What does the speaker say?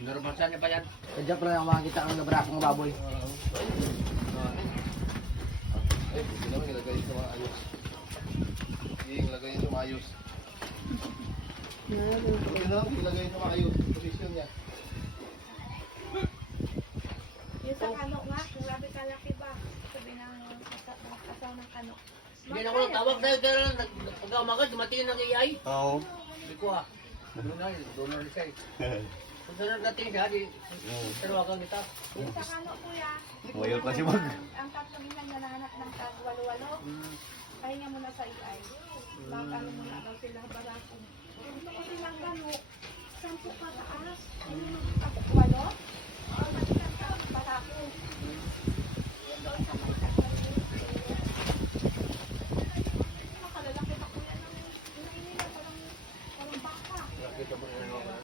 Pinurmasan niya pa yan. Kaya pala ang makikita ang nabrakong baboy. Eh, hindi naman ilagay sa mga ayos. Ilagay sa mga ayos. Hindi naman ilagay sa mga ayos. Posisyon niya. Yung sa kano nga, kung grabe kalaki ba? Sabi ng kasaw ng kano. Hindi na ako tawag dahil pag umaga, dumating ng AI. Oo. Hindi ko ah. Donor siya eh. Kung doon natin siya, di tawagan kita. Yung sa kano kuya, Mayroon pa si Mag. ang tatlong ilan na nahanap ng tag-walo-walo, pahinga muna sa AI. Ano muna daw sila barako. Gusto ko silang kano,